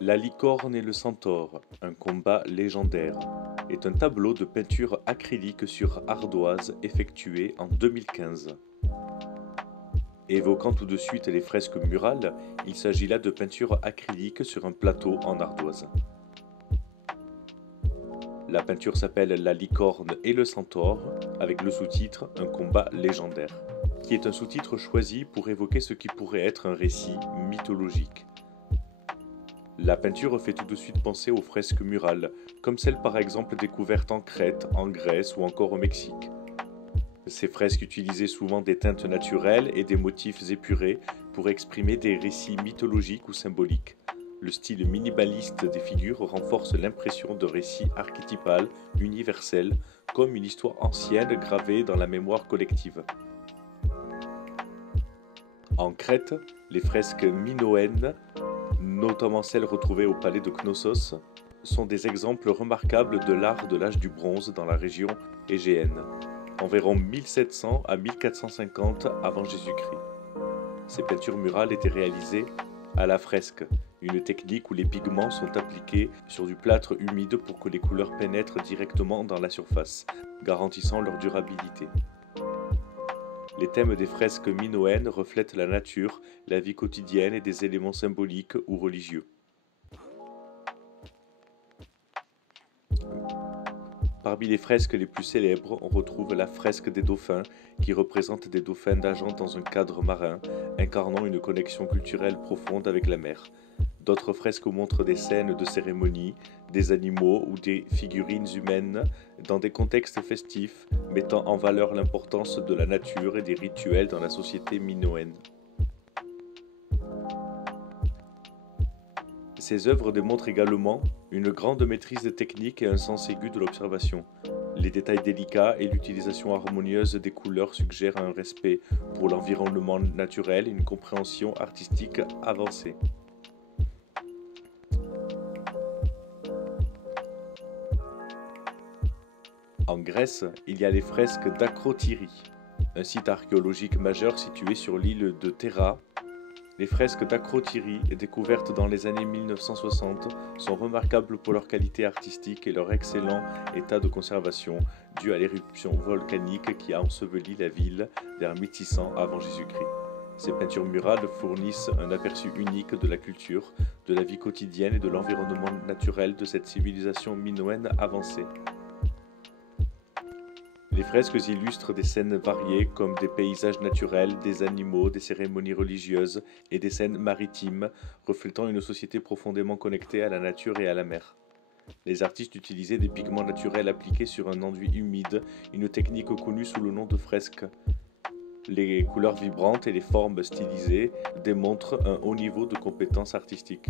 La licorne et le centaure, un combat légendaire, est un tableau de peinture acrylique sur ardoise effectué en 2015. Évoquant tout de suite les fresques murales, il s'agit là de peinture acrylique sur un plateau en ardoise. La peinture s'appelle La licorne et le centaure, avec le sous-titre Un combat légendaire, qui est un sous-titre choisi pour évoquer ce qui pourrait être un récit mythologique. La peinture fait tout de suite penser aux fresques murales, comme celles par exemple découvertes en Crète, en Grèce ou encore au Mexique. Ces fresques utilisaient souvent des teintes naturelles et des motifs épurés pour exprimer des récits mythologiques ou symboliques. Le style minimaliste des figures renforce l'impression de récit archétypal, universel, comme une histoire ancienne gravée dans la mémoire collective. En Crète, les fresques minoennes, notamment celles retrouvées au palais de Knossos, sont des exemples remarquables de l'art de l'âge du bronze dans la région égéenne, environ 1700 à 1450 avant Jésus-Christ. Ces peintures murales étaient réalisées à la fresque, une technique où les pigments sont appliqués sur du plâtre humide pour que les couleurs pénètrent directement dans la surface, garantissant leur durabilité. Les thèmes des fresques minoennes reflètent la nature, la vie quotidienne et des éléments symboliques ou religieux. Parmi les fresques les plus célèbres, on retrouve la fresque des dauphins, qui représente des dauphins nageant dans un cadre marin, incarnant une connexion culturelle profonde avec la mer. D'autres fresques montrent des scènes de cérémonie, des animaux ou des figurines humaines dans des contextes festifs, mettant en valeur l'importance de la nature et des rituels dans la société minoenne. Ces œuvres démontrent également une grande maîtrise des techniques et un sens aigu de l'observation. Les détails délicats et l'utilisation harmonieuse des couleurs suggèrent un respect pour l'environnement naturel et une compréhension artistique avancée. En Grèce, il y a les fresques d'Acrotyrie, un site archéologique majeur situé sur l'île de Théra. Les fresques d'Acrotyrie, découvertes dans les années 1960, sont remarquables pour leur qualité artistique et leur excellent état de conservation, dû à l'éruption volcanique qui a enseveli la ville vers 1600 avant Jésus-Christ. Ces peintures murales fournissent un aperçu unique de la culture, de la vie quotidienne et de l'environnement naturel de cette civilisation minoenne avancée. Les fresques illustrent des scènes variées comme des paysages naturels, des animaux, des cérémonies religieuses et des scènes maritimes, reflétant une société profondément connectée à la nature et à la mer. Les artistes utilisaient des pigments naturels appliqués sur un enduit humide, une technique connue sous le nom de fresque. Les couleurs vibrantes et les formes stylisées démontrent un haut niveau de compétence artistique.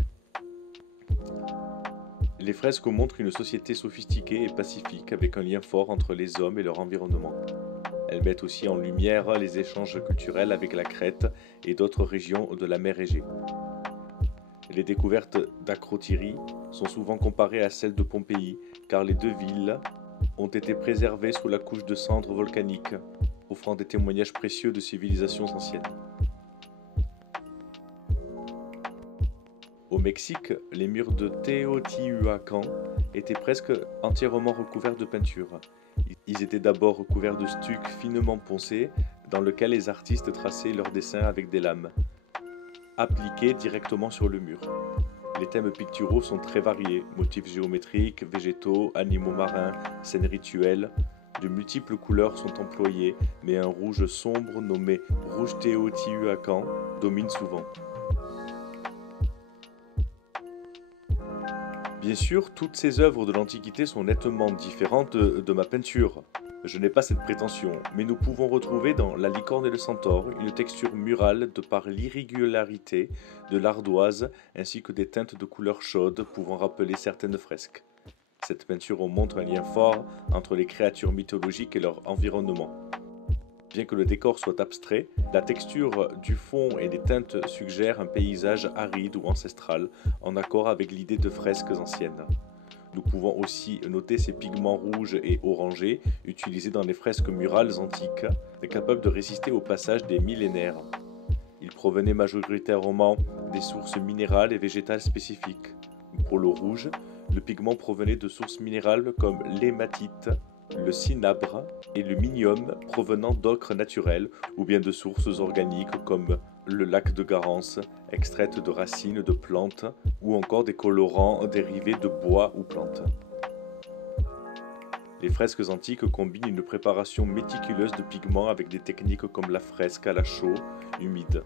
Les fresques montrent une société sophistiquée et pacifique avec un lien fort entre les hommes et leur environnement. Elles mettent aussi en lumière les échanges culturels avec la Crète et d'autres régions de la mer Égée. Les découvertes d'Acrotyrie sont souvent comparées à celles de Pompéi, car les deux villes ont été préservées sous la couche de cendres volcaniques, offrant des témoignages précieux de civilisations anciennes. Au Mexique, les murs de Teotihuacan étaient presque entièrement recouverts de peinture. Ils étaient d'abord recouverts de stuc finement poncé, dans lequel les artistes traçaient leurs dessins avec des lames, appliquées directement sur le mur. Les thèmes picturaux sont très variés, motifs géométriques, végétaux, animaux marins, scènes rituelles. De multiples couleurs sont employées, mais un rouge sombre nommé rouge Teotihuacan domine souvent. Bien sûr, toutes ces œuvres de l'Antiquité sont nettement différentes de ma peinture. Je n'ai pas cette prétention, mais nous pouvons retrouver dans La licorne et le centaure une texture murale de par l'irrégularité de l'ardoise ainsi que des teintes de couleurs chaudes pouvant rappeler certaines fresques. Cette peinture montre un lien fort entre les créatures mythologiques et leur environnement. Bien que le décor soit abstrait, la texture du fond et les teintes suggèrent un paysage aride ou ancestral, en accord avec l'idée de fresques anciennes. Nous pouvons aussi noter ces pigments rouges et orangés utilisés dans les fresques murales antiques, capables de résister au passage des millénaires. Ils provenaient majoritairement des sources minérales et végétales spécifiques. Pour l'eau rouge, le pigment provenait de sources minérales comme l'hématite, le cinabre et le minium provenant d'ocre naturel ou bien de sources organiques comme le lac de Garance, extraites de racines de plantes ou encore des colorants dérivés de bois ou plantes. Les fresques antiques combinent une préparation méticuleuse de pigments avec des techniques comme la fresque à la chaux, humide.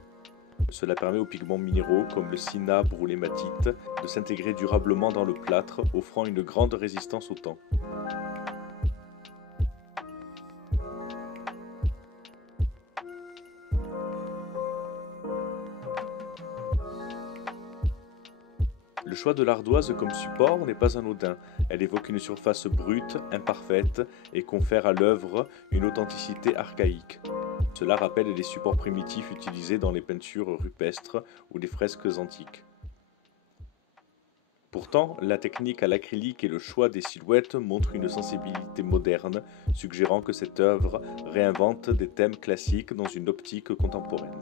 Cela permet aux pigments minéraux comme le cinabre ou l'hématite de s'intégrer durablement dans le plâtre, offrant une grande résistance au temps. Le choix de l'ardoise comme support n'est pas anodin. Elle évoque une surface brute, imparfaite et confère à l'œuvre une authenticité archaïque. Cela rappelle les supports primitifs utilisés dans les peintures rupestres ou les fresques antiques. Pourtant, la technique à l'acrylique et le choix des silhouettes montrent une sensibilité moderne, suggérant que cette œuvre réinvente des thèmes classiques dans une optique contemporaine.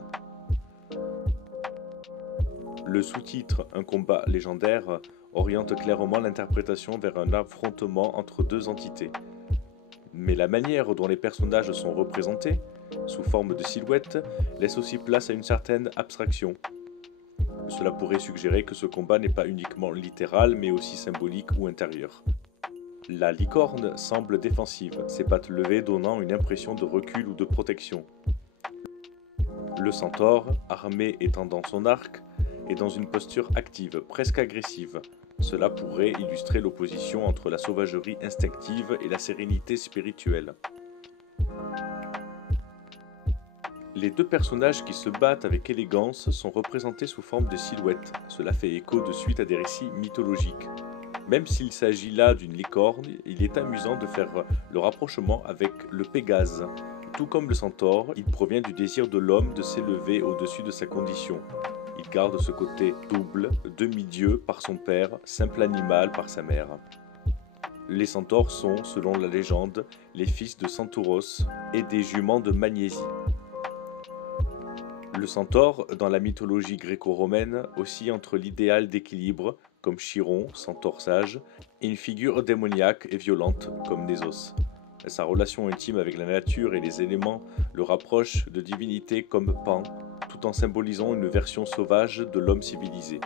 Le sous-titre « Un combat légendaire » oriente clairement l'interprétation vers un affrontement entre deux entités. Mais la manière dont les personnages sont représentés, sous forme de silhouettes, laisse aussi place à une certaine abstraction. Cela pourrait suggérer que ce combat n'est pas uniquement littéral, mais aussi symbolique ou intérieur. La licorne semble défensive, ses pattes levées donnant une impression de recul ou de protection. Le centaure, armé et tendant son arc, est dans une posture active, presque agressive. Cela pourrait illustrer l'opposition entre la sauvagerie instinctive et la sérénité spirituelle. Les deux personnages qui se battent avec élégance sont représentés sous forme de silhouettes. Cela fait écho de suite à des récits mythologiques. Même s'il s'agit là d'une licorne, il est amusant de faire le rapprochement avec le Pégase. Tout comme le centaure, il provient du désir de l'homme de s'élever au-dessus de sa condition. Il garde ce côté double, demi-dieu par son père, simple animal par sa mère. Les centaures sont, selon la légende, les fils de Centauros et des juments de Magnésie. Le centaure, dans la mythologie gréco-romaine, oscille entre l'idéal d'équilibre, comme Chiron, centaure sage, et une figure démoniaque et violente, comme Nésos. Sa relation intime avec la nature et les éléments le rapproche de divinités comme Pan, tout en symbolisant une version sauvage de l'homme civilisé.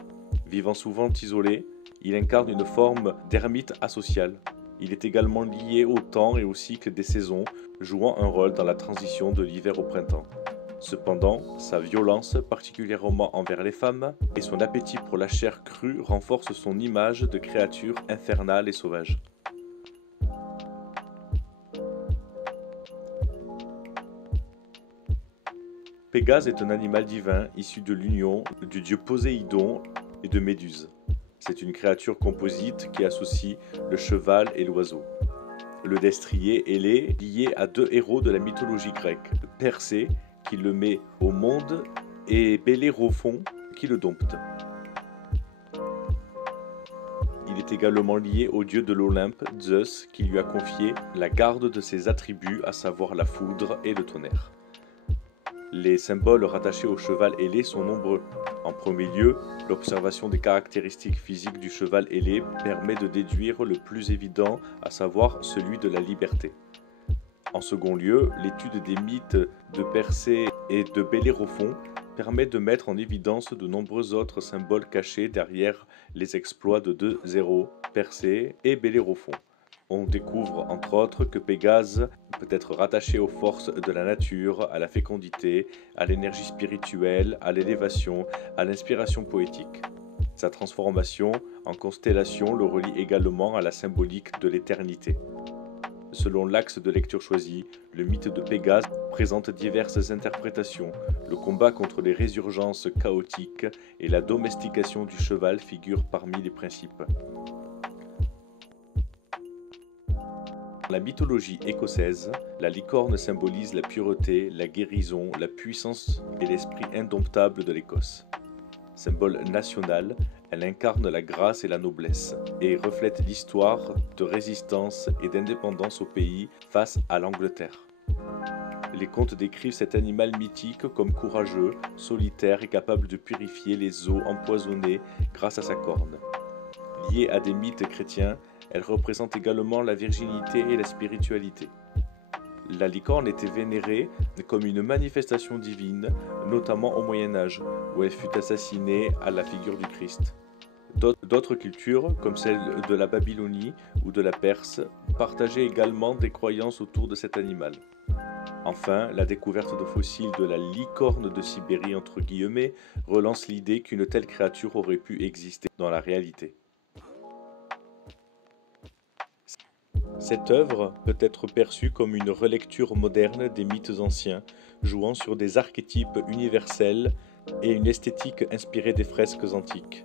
Vivant souvent isolé, il incarne une forme d'ermite asocial. Il est également lié au temps et au cycle des saisons, jouant un rôle dans la transition de l'hiver au printemps. Cependant, sa violence, particulièrement envers les femmes, et son appétit pour la chair crue renforcent son image de créature infernale et sauvage. Pégase est un animal divin issu de l'union du dieu Poséidon et de Méduse. C'est une créature composite qui associe le cheval et l'oiseau. Le destrier ailé lié à deux héros de la mythologie grecque, Persée qui le met au monde et Bellérophon qui le dompte. Il est également lié au dieu de l'Olympe, Zeus, qui lui a confié la garde de ses attributs, à savoir la foudre et le tonnerre. Les symboles rattachés au cheval ailé sont nombreux. En premier lieu, l'observation des caractéristiques physiques du cheval ailé permet de déduire le plus évident, à savoir celui de la liberté. En second lieu, l'étude des mythes de Persée et de Bellérophon permet de mettre en évidence de nombreux autres symboles cachés derrière les exploits de deux héros, Persée et Bellérophon. On découvre entre autres que Pégase peut être rattaché aux forces de la nature, à la fécondité, à l'énergie spirituelle, à l'élévation, à l'inspiration poétique. Sa transformation en constellation le relie également à la symbolique de l'éternité. Selon l'axe de lecture choisi, le mythe de Pégase présente diverses interprétations. Le combat contre les résurgences chaotiques et la domestication du cheval figurent parmi les principes. Dans la mythologie écossaise, la licorne symbolise la pureté, la guérison, la puissance et l'esprit indomptable de l'Écosse. Symbole national, elle incarne la grâce et la noblesse et reflète l'histoire de résistance et d'indépendance au pays face à l'Angleterre. Les contes décrivent cet animal mythique comme courageux, solitaire et capable de purifier les eaux empoisonnées grâce à sa corne. liée à des mythes chrétiens, elle représente également la virginité et la spiritualité. La licorne était vénérée comme une manifestation divine, notamment au Moyen Âge, où elle fut assassinée à la figure du Christ. D'autres cultures, comme celle de la Babylonie ou de la Perse, partageaient également des croyances autour de cet animal. Enfin, la découverte de fossiles de la licorne de Sibérie entre guillemets relance l'idée qu'une telle créature aurait pu exister dans la réalité. Cette œuvre peut être perçue comme une relecture moderne des mythes anciens, jouant sur des archétypes universels et une esthétique inspirée des fresques antiques.